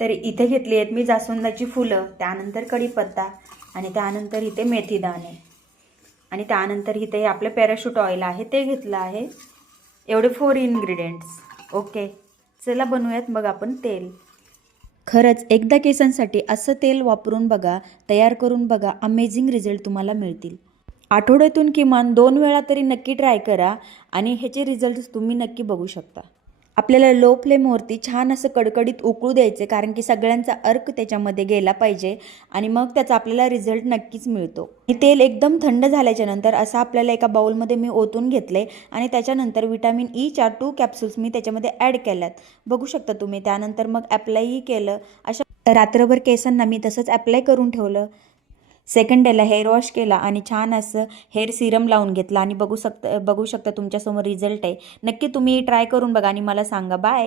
तर इथे घेतली आहेत मी जास्वंदाची फुलं, त्यानंतर कढीपत्ता आणि त्यानंतर इथे मेथी दाणे आणि त्यानंतर इथे आपलं पॅराशूट ऑइल आहे ते घेतलं आहे. एवढे 4 इन्ग्रेडियंट्स. ओके, चला बनवूयात मग आपण तेल. खरंच एकदा केसांसाठी असं तेल वापरून बघा, तयार करून बघा, अमेझिंग रिझल्ट तुम्हाला मिळतील. आठवड्यातून किमान 2 वेळा तरी नक्की ट्राय करा आणि ह्याचे रिझल्ट्स तुम्ही नक्की बघू शकता. आपल्याला लो फ्लेमवरती छान असं कडकडीत उकळू द्यायचे, कारण की सगळ्यांचा अर्क त्याच्यामध्ये गेला पाहिजे आणि मग त्याचा आपल्याला रिझल्ट नक्कीच मिळतो. हे तेल एकदम थंड झाल्याच्या नंतर असं आपल्याला एका बाउलमध्ये मी ओतून घेतले आणि त्याच्यानंतर विटॅमिन ईच्या 2 कॅप्सूल्स मी त्याच्यामध्ये ॲड केल्यात, बघू शकता तुम्ही. त्यानंतर मग ॲप्लायही केलं. अशा रात्रभर केसांना मी तसंच ॲप्लाय करून ठेवलं. सेकंड डेला हेअर वॉश केला आणि छान असं हेअर सिरम लावून घेतला आणि बघू शकता तुमच्यासमोर रिझल्ट आहे. नक्की तुम्ही ट्राय करून बघा आणि मला सांगा. बाय.